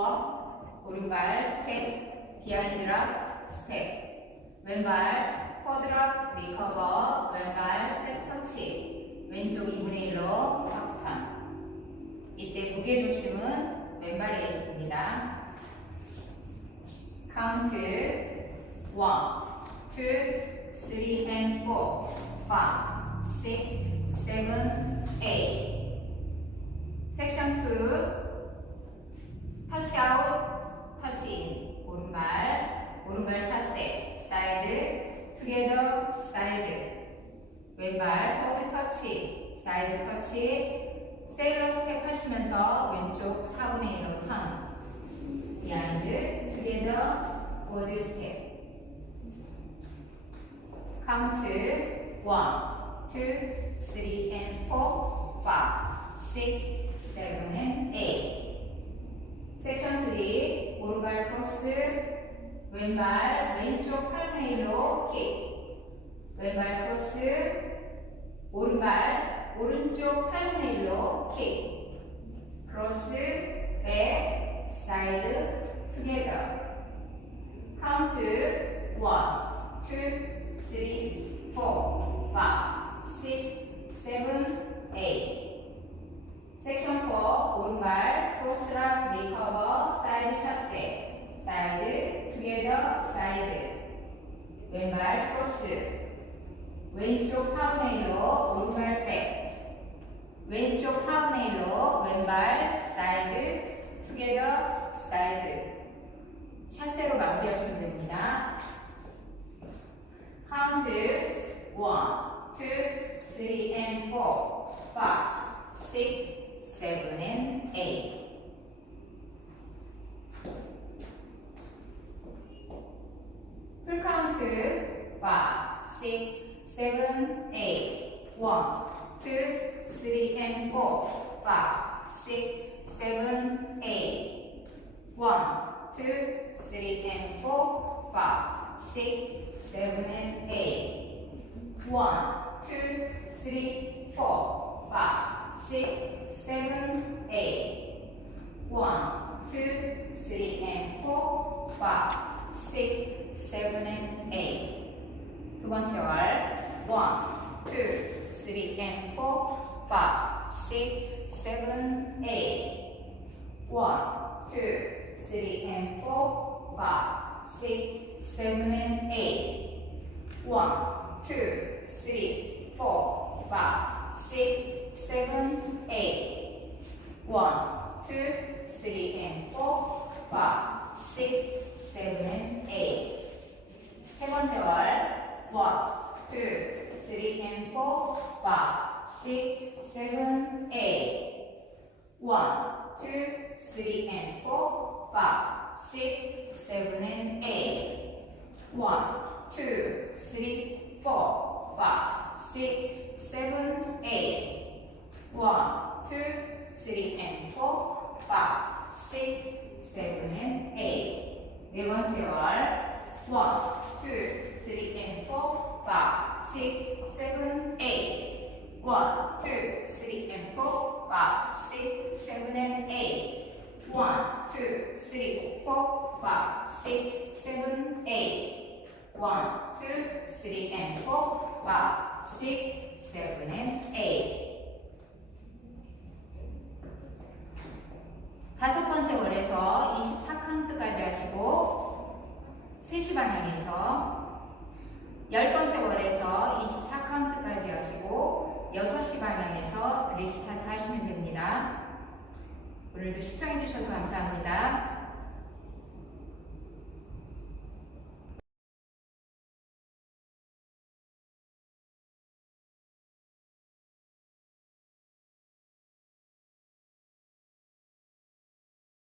walk, 오른발 스텝, 비하인드락, 스텝, 왼발 포드락, 리커버, 왼발 백터치, 왼쪽 2분의 1로 탑턴. 이때 무게중심은 왼발에 있습니다. 카운트 1, 2, 3 and 4, 5, 6, 7, 8. 섹션 2, 터치 아웃, 터치 인, 오른발 샷스텝, 사이드, 투게더, 사이드, 왼발 포드 터치, 사이드 터치, 세일러 스텝 하시면서 왼쪽 4분의 1로 턴, 비하인드, 투게더, 포드 스텝. 카운트 1, 2, 3 and 4, 5, 6, 7 and 8. 섹션 3, 오른발 크로스, 왼발 왼쪽 8분의 1로 킥, 왼발 크로스, 오른발 오른쪽 8분의 1로 킥, 크로스, 백, 사이드, 투게더. 카운트 1, 2, 3, 4, 5, 6, 7, 8. 섹션 4, 오른발 크로스랑 리커버, 사이드 샷셋, 사이드, 투게더, 사이드, 왼발 크로스, 왼쪽 4분의 1로 오른발 백, 왼쪽 4분의 1로 왼발 사이드, 투게더, 사이드. 샷셋으로 마무리하시면 됩니다. 카운트 1, 2, 3 and 4, 5, 6, 7 and 8. 풀 카운트 5, 6, 7, 8. 1, 2, 3 and 4, 5, 6, 7, 8. 1, 2, 3 and 4, 5, 6, 7 and 8. 1, 2, 3, 4, 5, 6, 7, 8. 1, 2, 3 and 4, 5, 6, 7 and 8. 두 번째 월 1, 2, 3 and 4, 5, 6, 7, 8. 1, 2, 3 and 4, 5, 6, 7 and 8. 1, 2, 3, 4, 5, 6, 7, 8. 1, 2, 3 and 4, 5, 6, 7 and 8. 세 번째 월 1, 2, 3 and 4, 5, 6, 7, 8. 1, 2, 3 and 4, 5, 6, 7 and 8. 1, 2, 3, 4, 5, 6, 7, 8. 1, 2, 3 and 4, 5, 6, 7 and 8. 네 번째 월 1, 2, 3 and 4, 5, 6, 7, 8. 1, 2, 3 and 4, 5, 6, 7 and 8. 1, 2, 3, 4, 5, 6, 7, 8. 1, 2, 3 and 4, 5, 6, 7 and 8. 다섯 번째 월에서 24카운트까지 하시고 3시 방향에서 10번째 월에서 24카운트까지 하시고 6시 방향에서 리스타트 하시면 됩니다. 오늘도 시청해주셔서 감사합니다.